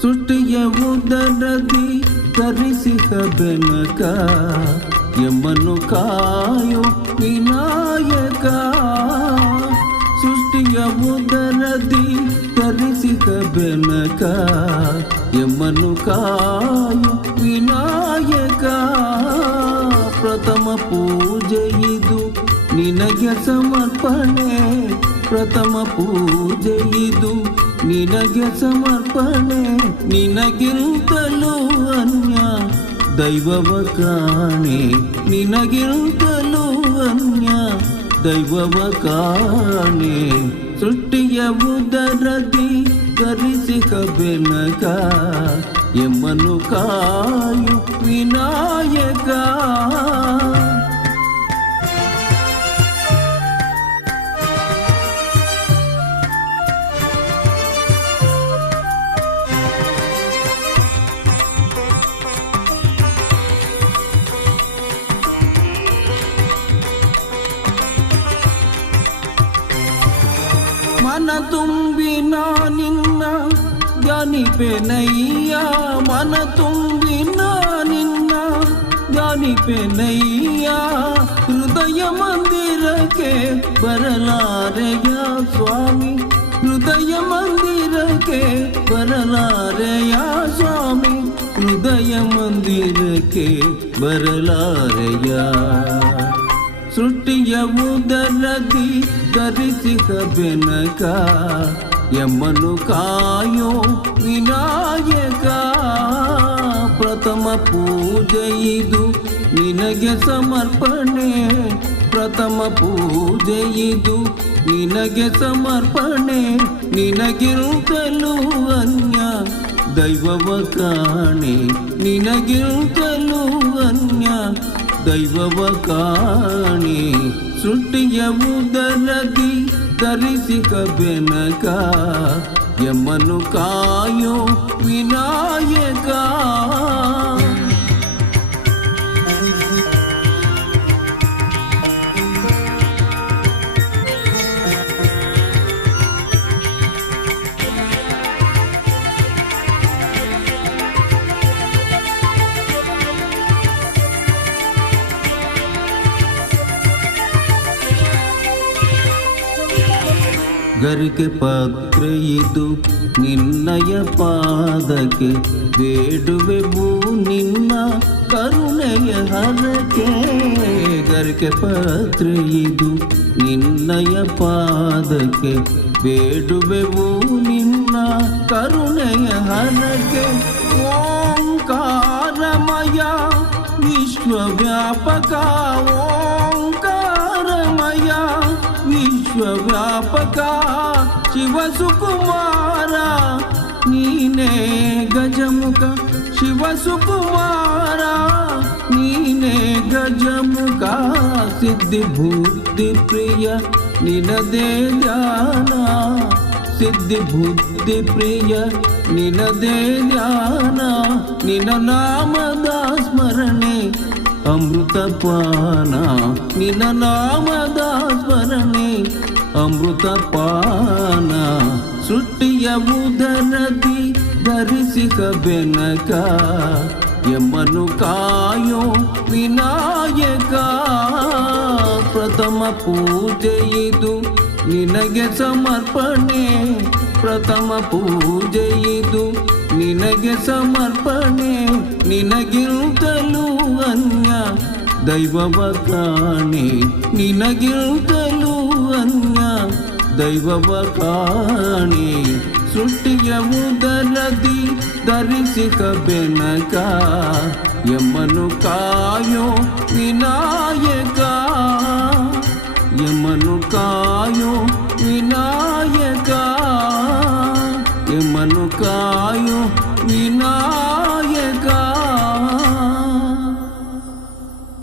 ಸೃಷ್ಟಿಯ ಉದರದಿ ಧರಿಸಿದ ಬೆನಕ ಎಮ್ಮನ್ನು ಕಾಯೋ ವಿನಾಯಕ. ಸೃಷ್ಟಿಯ ಉದರದಿ ಧರಿಸಿದ ಬೆನಕ ಎಮ್ಮನ್ನು ಕಾಯೋ ವಿನಾಯಕ. ಪ್ರಥಮ ಪೂಜೆ ಇದು ನಿನಗೆ ಸಮರ್ಪಣೆ, ಪ್ರಥಮ ಪೂಜೆ ಇದು ನಿನಗೆ ಸಮರ್ಪಣೆ. ನಿನಗಿಂತಲೂ ಅನ್ಯ ದೈವವ ಕಾಣೆ, ನಿನಗಿಂತಲೂ ಅನ್ಯ ದೈವವ ಕಾಣೆ. ಸೃಷ್ಟಿಯ ಉದರದಿ ಧರಿಸಿದ ಬೆನಕ ಎಮ್ಮನ್ನು ಕಾಯು ವಿನಾಯಕ. ಮನ ತುಂಬಿ ನಿನ್ನ ಧ್ಯಾನಿಪೆನಯ್ಯ, ಮನ ತುಂಬಿ ನಿನ್ನ ಧ್ಯಾನಿಪೆನಯ್ಯ. ಹೃದಯ ಮಂದಿರಕ್ಕೆ ಬರಲಾರೆಯ ಸ್ವಾಮಿ, ಹೃದಯ ಮಂದಿರಕ್ಕೆ ಬರಲಾರೆಯ ಸ್ವಾಮಿ, ಹೃದಯ ಮಂದಿರಕ್ಕೆ ಬರಲಾರೆಯ. ಸೃಷ್ಟಿಯ ಉದರದಿ ಧರಿಸಿದ ಬೆನಕ ಎಮ್ಮನ್ನು ಕಾಯೋ ವಿನಾಯಕ. ಪ್ರಥಮ ಪೂಜೆ ಇದು ನಿನಗೆ ಸಮರ್ಪಣೆ, ಪ್ರಥಮ ಪೂಜೆ ಇದು ನಿನಗೆ ಸಮರ್ಪಣೆ. ನಿನಗಿರುತ್ತಲೂ ಅನ್ಯ ದೈವವ ಕಾಣೆ, ನಿನಗಿರುತ್ತಲೂ ಅನ್ಯ ದೈವವ ಕಾಣೆ. ಸೃಷ್ಟಿಯ ಉದರದಿ ಧರಿಸಿದ ಬೆನಕ ಎಮ್ಮನ್ನು ಕಾಯೋ ವಿನಾಯಕ. ಗರಿಕೆ ಪಾತ್ರೆ ಇದು ನಿನ್ನಯ ಪಾದಕ್ಕೆ ಬೇಡುವೆವು ನಿನ್ನ ಕರುಣೆಯ ಹರಕೆ. ಗರಿಕೆ ಪಾತ್ರೆ ಇದು ನಿನ್ನಯ ಪಾದಕ್ಕೆ ಬೇಡುವೆವು ನಿನ್ನ ಕರುಣೆಯ ಹರಕೆ. ಓಂಕಾರಮಯ ವಿಶ್ವವ್ಯಾಪಕ, ಓಂಕಾರಮಯ ವಿಶ್ವವ್ಯಾಪಕ. ಶಿವ ಸುಕುಮಾರ ನೀನೇ ಗಜಮುಖ, ಶಿವ ಸುಕುಮಾರ ನೀನೇ ಗಜಮುಖ. ಸಿದ್ಧಿ ಬುದ್ಧಿ ಪ್ರಿಯ ನಿನದೇ ಧ್ಯಾನ, ಸಿದ್ಧಿ ಬುದ್ಧಿ ಪ್ರಿಯ ನಿನದೇ ಧ್ಯಾನ. ನಿನ್ನ ನಾಮದ ಸ್ಮರಣೆ ಅಮೃತ ಪಾನ, ನಿನ್ನ ನಾಮದ ಸ್ಮರಣೆ ಅಮೃತ ಪಾನ. ಸೃಷ್ಟಿಯ ಉದರದಿ ಧರಿಸಿದ ಬೆನಕ ಎಮ್ಮನ್ನು ಕಾಯೋ ವಿನಾಯಕ. ಪ್ರಥಮ ಪೂಜೆ ಇದು ನಿನಗೆ ಸಮರ್ಪಣೆ, ಪ್ರಥಮ ಪೂಜೆ ಇದು ನಿನಗೆ ಸಮರ್ಪಣೆ. ನಿನಗಿರುತ್ತಲೂ ಅನ್ಯ ದೈವವ ಕಾಣೆ, ನಿನಗಿರುತ್ತಲೂ ಅನ್ಯ ದೈವವ ಕಾಣೆ. ಸೃಷ್ಟಿಯ ಉದರದಿ ಧರಿಸಿದ ಬೆನಕ ಎಮ್ಮನ್ನು ಕಾಯೋ ವಿನಾಯಕ.